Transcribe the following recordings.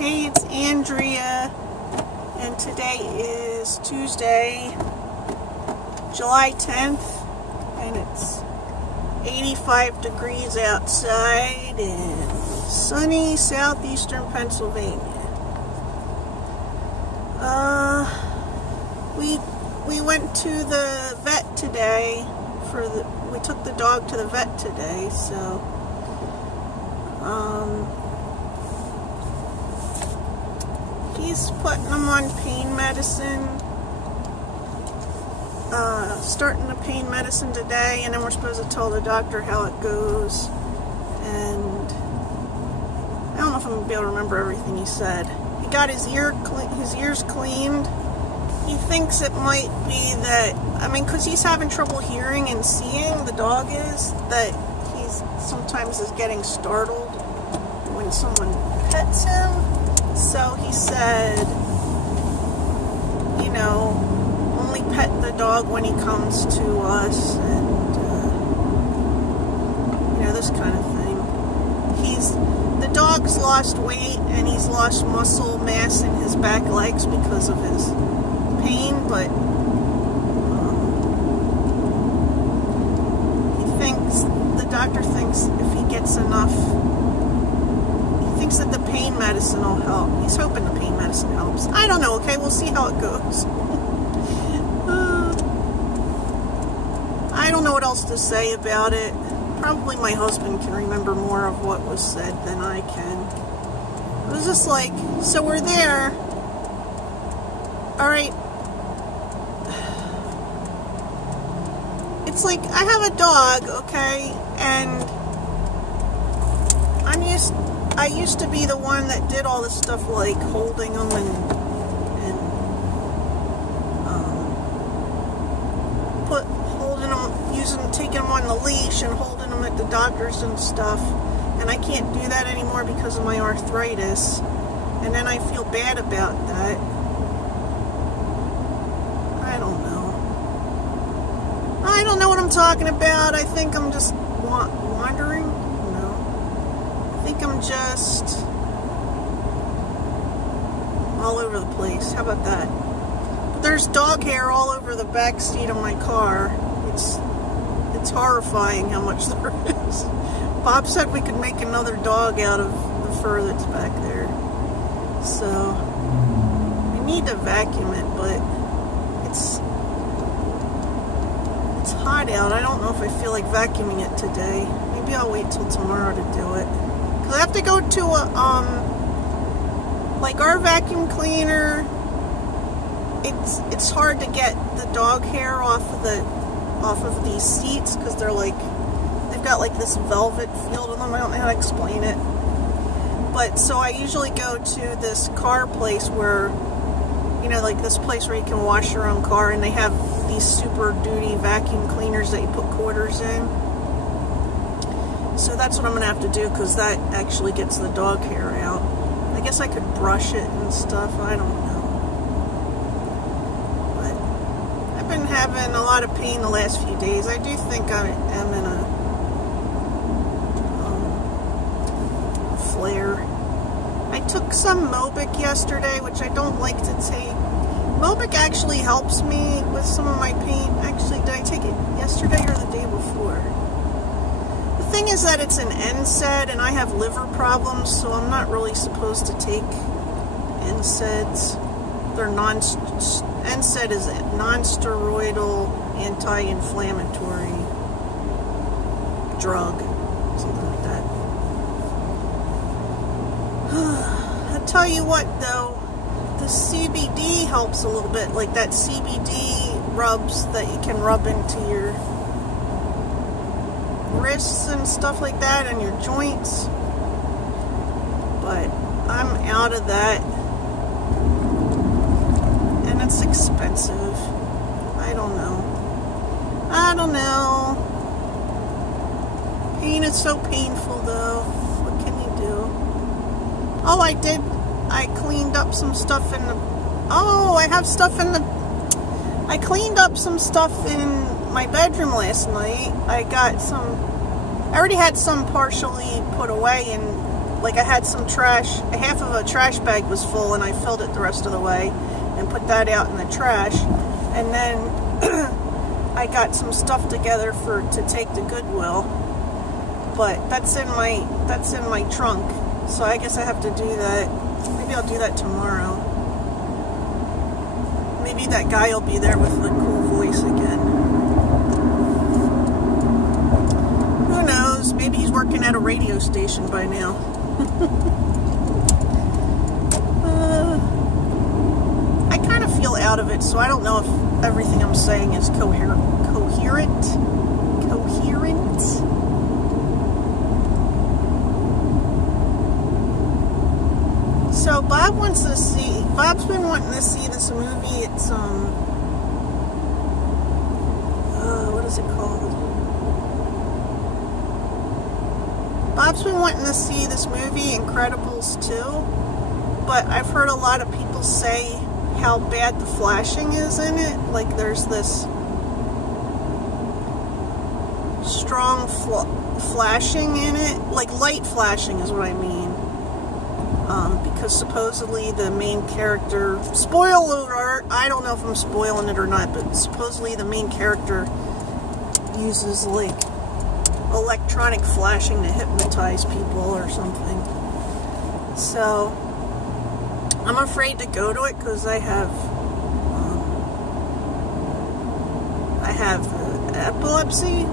Hey, it's Andrea, and today is Tuesday, July 10th, and it's 85 degrees outside in sunny southeastern Pennsylvania. We went to the vet today we took the dog to the vet today, so he's putting him on pain medicine, starting the pain medicine today, and then we're supposed to tell the doctor how it goes. And I don't know if I'm going to be able to remember everything he said. He got his ears cleaned. He thinks it might be that, because he's having trouble hearing and seeing, the dog is, that he's sometimes is getting startled when someone pets him. So he said, only pet the dog when he comes to us, and, this kind of thing. The dog's lost weight, and he's lost muscle mass in his back legs because of his pain, but the doctor thinks if he gets enough, he thinks that the pain medicine will help. He's hoping the pain medicine helps. I don't know, okay? We'll see how it goes. I don't know what else to say about it. Probably my husband can remember more of what was said than I can. It was just like, so we're there. Alright. It's like, I have a dog, okay, and I used to be the one that did all this stuff, like holding them and taking them on the leash and holding them at the doctors and stuff, and I can't do that anymore because of my arthritis, and then I feel bad about that. I don't know what I'm talking about. I think I'm just wandering. No. I think I'm just all over the place. How about that? But there's dog hair all over the back seat of my car. It's horrifying how much there is. Bob said we could make another dog out of the fur that's back there. So, we need to vacuum it, but it's hot out. I don't know if I feel like vacuuming it today. Maybe I'll wait till tomorrow to do it. Because I have to go to our vacuum cleaner. It's hard to get the dog hair off of these seats because they've got like this velvet feel to them. I don't know how to explain it. But so I usually go to this car place where, like this place where you can wash your own car, and they have these super duty vacuum cleaners that you put quarters in. So that's what I'm going to have to do, because that actually gets the dog hair out. I guess I could brush it and stuff. I don't know. But I've been having a lot of pain the last few days. I do think I am in a flare. I took some Mobic yesterday, which I don't like to take. Mobic actually helps me with some of my pain. Actually, did I take it yesterday or the day before? The thing is that it's an NSAID, and I have liver problems, so I'm not really supposed to take NSAIDs. NSAID is a non-steroidal anti-inflammatory drug, something like that. I tell you what, though. The CBD helps a little bit, like that CBD rubs that you can rub into your wrists and stuff like that, and your joints. But I'm out of that, and it's expensive. I don't know. Pain is so painful, though. What can you do? Oh, I cleaned up some stuff in the... Oh, I have stuff in the... I cleaned up some stuff in my bedroom last night. I already had some partially put away in like I had some trash, half of a trash bag was full, and I filled it the rest of the way and put that out in the trash. And then I got some stuff together to take to Goodwill, but that's in my trunk. So I guess I have to do that. Maybe I'll do that tomorrow. Maybe that guy will be there with the cool voice again. Who knows? Maybe he's working at a radio station by now. I kind of feel out of it, so I don't know if everything I'm saying is coherent. So Bob's been wanting to see this movie. It's what is it called? Bob's been wanting to see this movie, Incredibles 2, but I've heard a lot of people say how bad the flashing is in it. Like there's this strong flashing in it, like light flashing is what I mean. Because supposedly the main character, spoiler alert, I don't know if I'm spoiling it or not, but supposedly the main character uses like electronic flashing to hypnotize people or something. So I'm afraid to go to it because I have epilepsy.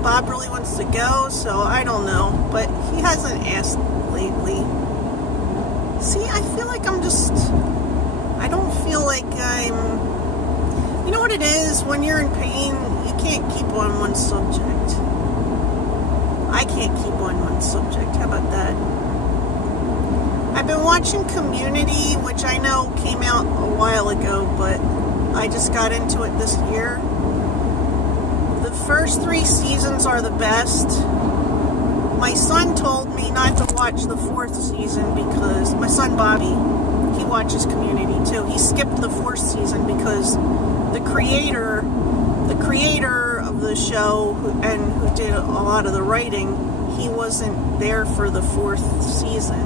Bob really wants to go, so I don't know, but he hasn't asked lately. See, I feel like I don't feel like you know what it is, when you're in pain, you can't keep on one subject. I can't keep on one subject, how about that? I've been watching Community, which I know came out a while ago, but I just got into it this year. The first 3 seasons are the best. My son told me not to watch the 4th season because my son Bobby, he watches Community too. He skipped the 4th season because the creator of the show who did a lot of the writing, he wasn't there for the 4th season.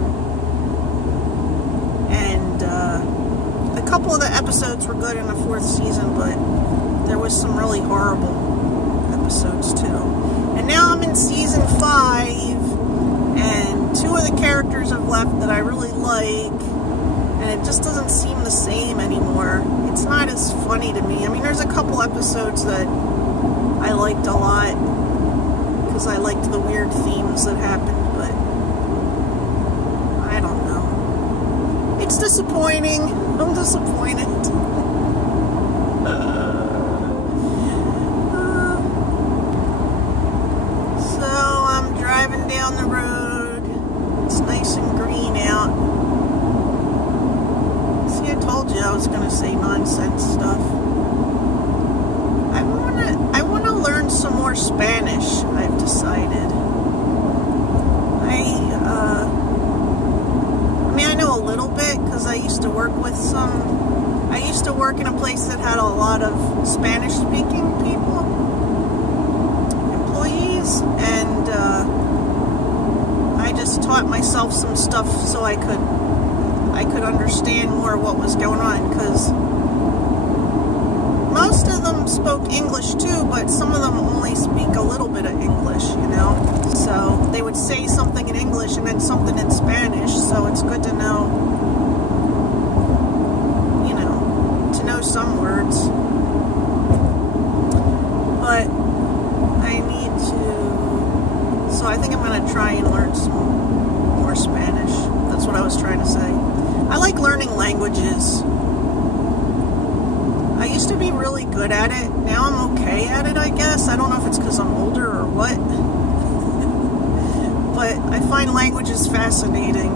And a couple of the episodes were good in the 4th season, but there was some really horrible episodes too. And now I'm in season 5, and 2 of the characters have left that I really like, and it just doesn't seem the same anymore. It's not as funny to me. I mean, there's a couple episodes that I liked a lot because I liked the weird themes that happened, but I don't know. It's disappointing. I'm disappointed. Driving down the road. It's nice and green out. See, I told you I was going to say nonsense stuff. I want to learn some more Spanish, I've decided. I know a little bit because I used to work in a place that had a lot of Spanish-speaking people. And I just taught myself some stuff so I could understand more what was going on, because most of them spoke English too, but some of them only speak a little bit of English, you know, so they would say something in English and then something in Spanish, so it's good to know, you know, to know some words, but so I think I'm going to try and learn some more Spanish. That's what I was trying to say. I like learning languages. I used to be really good at it. Now I'm okay at it, I guess. I don't know if it's because I'm older or what. But I find languages fascinating.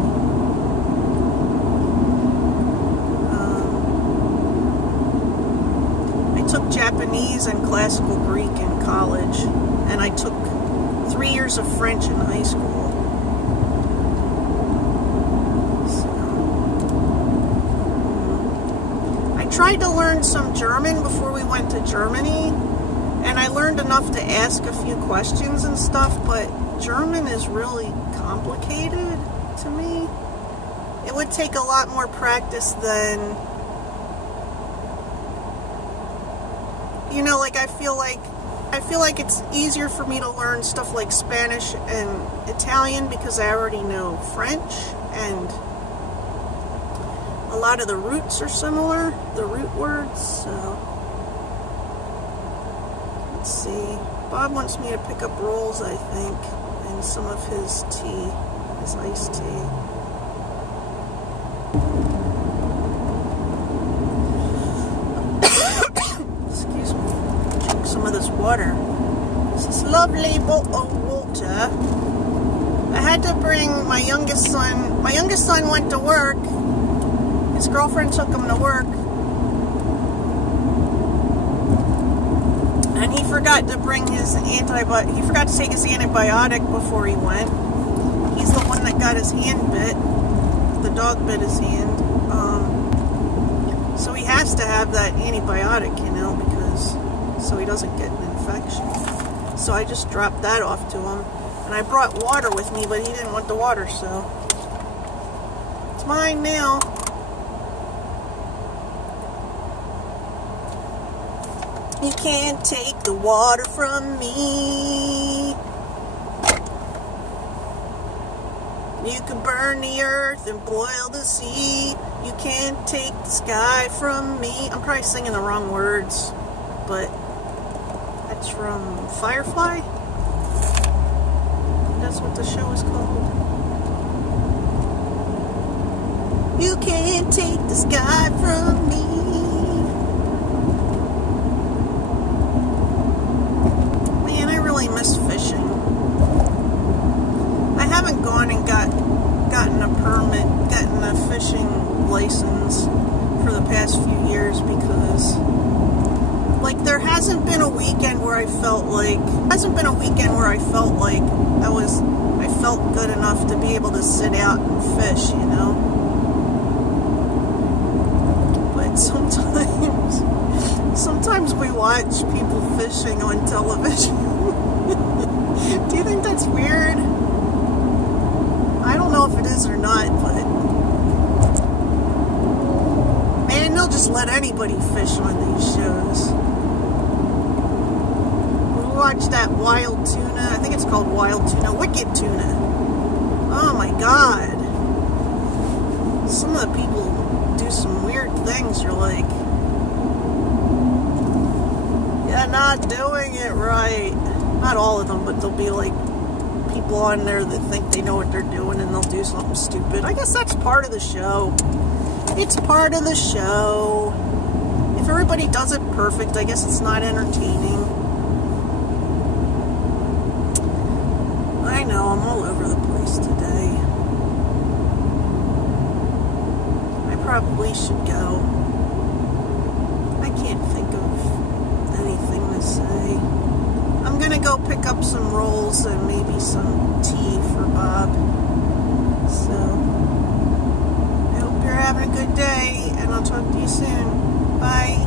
I took Japanese and classical Greek in college, and I took 3 years of French in high school. So, I tried to learn some German before we went to Germany, And I learned enough to ask a few questions and stuff, but German is really complicated to me. It would take a lot more practice than, you know, like I feel like it's easier for me to learn stuff like Spanish and Italian because I already know French, and a lot of the roots are similar, the root words. So let's see. Bob wants me to pick up rolls, I think, and some of his tea, his iced tea. Excuse me. Drink some of this water. This is lovely bottle of water. I had to bring my youngest son. My youngest son went to work. His girlfriend took him to work. And he forgot to bring his he forgot to take his antibiotic before he went. He's the one that got his hand bit. The dog bit his hand. So he has to have that antibiotic, you know, because so he doesn't get an infection. So I just dropped that off to him. And I brought water with me, but he didn't want the water, so it's mine now. You can't take the water from me. You can burn the earth and boil the sea. You can't take the sky from me. I'm probably singing the wrong words, but that's from Firefly. That's what the show is called. You can't take the sky from me. Miss fishing. I haven't gone and gotten a permit, gotten a fishing license for the past few years because, like, there hasn't been a weekend where I felt like I felt good enough to be able to sit out and fish, you know. But sometimes we watch people fishing on television. Do you think that's weird? I don't know if it is or not, but man, they'll just let anybody fish on these shows. We watched that wild tuna, I think it's called wild tuna, wicked tuna. Oh my god. Some of the people do some weird things. You're like, you're not doing it right. Not all of them, but there'll be like people on there that think they know what they're doing and they'll do something stupid. I guess that's part of the show. It's part of the show. If everybody does it perfect, I guess it's not entertaining. I know, I'm all over the place today. I probably should go. I can't think of anything to say. I'm gonna go pick up some rolls and maybe some tea for Bob. So, I hope you're having a good day, and I'll talk to you soon. Bye.